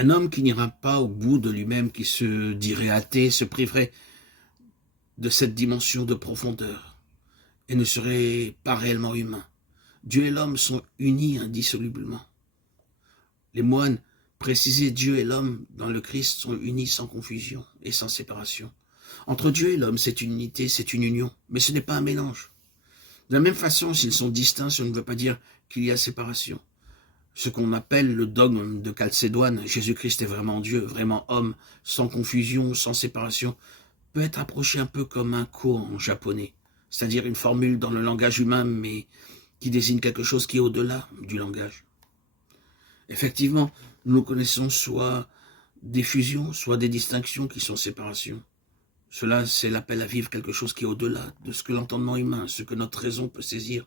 Un homme qui n'ira pas au bout de lui-même, qui se dirait athée, se priverait de cette dimension de profondeur et ne serait pas réellement humain. Dieu et l'homme sont unis indissolublement. Les moines précisaient Dieu et l'homme dans le Christ sont unis sans confusion et sans séparation. Entre Dieu et l'homme, c'est une unité, c'est une union, mais ce n'est pas un mélange. De la même façon, s'ils sont distincts, ce ne veut pas dire qu'il y a séparation. Ce qu'on appelle le dogme de Chalcédoine, Jésus-Christ est vraiment Dieu, vraiment homme, sans confusion, sans séparation, peut être approché un peu comme un ko en japonais, c'est-à-dire une formule dans le langage humain, mais qui désigne quelque chose qui est au-delà du langage. Effectivement, nous connaissons soit des fusions, soit des distinctions qui sont séparations. Cela, c'est l'appel à vivre quelque chose qui est au-delà de ce que l'entendement humain, ce que notre raison peut saisir.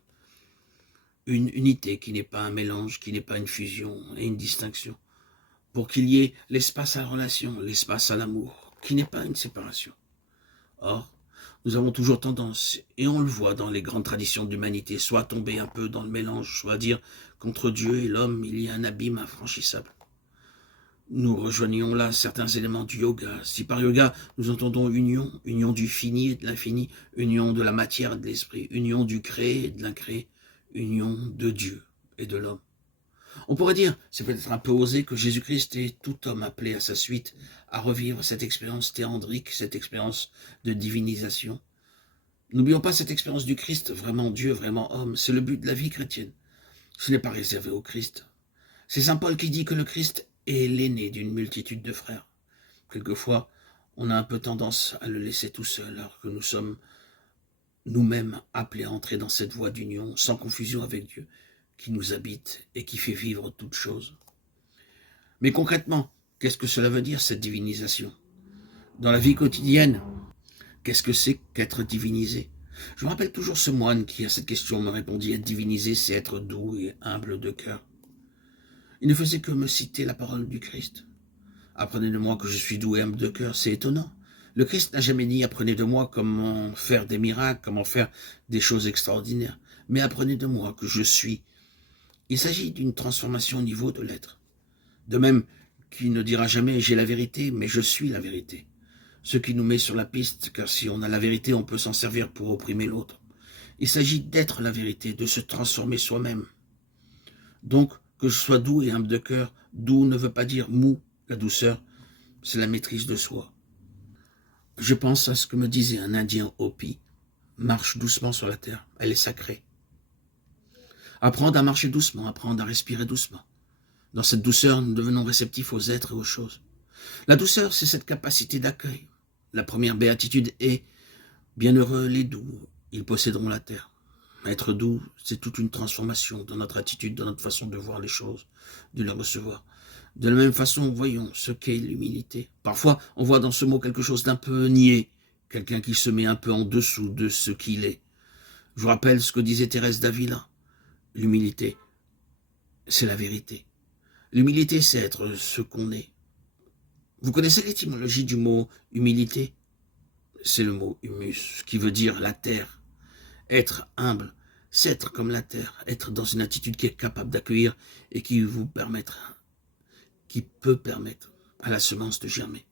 Une unité qui n'est pas un mélange, qui n'est pas une fusion et une distinction. Pour qu'il y ait l'espace à la relation, l'espace à l'amour, qui n'est pas une séparation. Or, nous avons toujours tendance, et on le voit dans les grandes traditions d'humanité, soit à tomber un peu dans le mélange, soit à dire qu'entre Dieu et l'homme, il y a un abîme infranchissable. Nous rejoignons là certains éléments du yoga. Si par yoga, nous entendons union, union du fini et de l'infini, union de la matière et de l'esprit, union du créé et de l'incréé, union de Dieu et de l'homme. On pourrait dire, c'est peut-être un peu osé, que Jésus-Christ est tout homme appelé à sa suite à revivre cette expérience théandrique, cette expérience de divinisation. N'oublions pas cette expérience du Christ, vraiment Dieu, vraiment homme. C'est le but de la vie chrétienne. Ce n'est pas réservé au Christ. C'est saint Paul qui dit que le Christ est l'aîné d'une multitude de frères. Quelquefois, on a un peu tendance à le laisser tout seul, alors que nous sommes nous-mêmes appelés à entrer dans cette voie d'union, sans confusion avec Dieu, qui nous habite et qui fait vivre toutes choses. Mais concrètement, qu'est-ce que cela veut dire, cette divinisation? Dans la vie quotidienne, qu'est-ce que c'est qu'être divinisé? Je me rappelle toujours ce moine qui, à cette question, me répondit: être divinisé, c'est être doux et humble de cœur. Il ne faisait que me citer la parole du Christ. Apprenez de moi que je suis doux et humble de cœur, c'est étonnant. Le Christ n'a jamais dit: apprenez de moi comment faire des miracles, comment faire des choses extraordinaires, mais apprenez de moi que je suis. Il s'agit d'une transformation au niveau de l'être. De même qu'il ne dira jamais: j'ai la vérité, mais je suis la vérité. Ce qui nous met sur la piste, car si on a la vérité, on peut s'en servir pour opprimer l'autre. Il s'agit d'être la vérité, de se transformer soi-même. Donc, que je sois doux et humble de cœur, doux ne veut pas dire mou, la douceur, c'est la maîtrise de soi. Je pense à ce que me disait un Indien Hopi: marche doucement sur la terre, elle est sacrée. Apprendre à marcher doucement, apprendre à respirer doucement. Dans cette douceur, nous devenons réceptifs aux êtres et aux choses. La douceur, c'est cette capacité d'accueil. La première béatitude est: bienheureux les doux, ils posséderont la terre. Être doux, c'est toute une transformation dans notre attitude, dans notre façon de voir les choses, de les recevoir. De la même façon, voyons ce qu'est l'humilité. Parfois, on voit dans ce mot quelque chose d'un peu niais, quelqu'un qui se met un peu en dessous de ce qu'il est. Je vous rappelle ce que disait Thérèse d'Avila. L'humilité, c'est la vérité. L'humilité, c'est être ce qu'on est. Vous connaissez l'étymologie du mot humilité? C'est le mot humus, qui veut dire la terre. Être humble, c'est être comme la terre, être dans une attitude qui est capable d'accueillir et qui peut permettre à la semence de germer.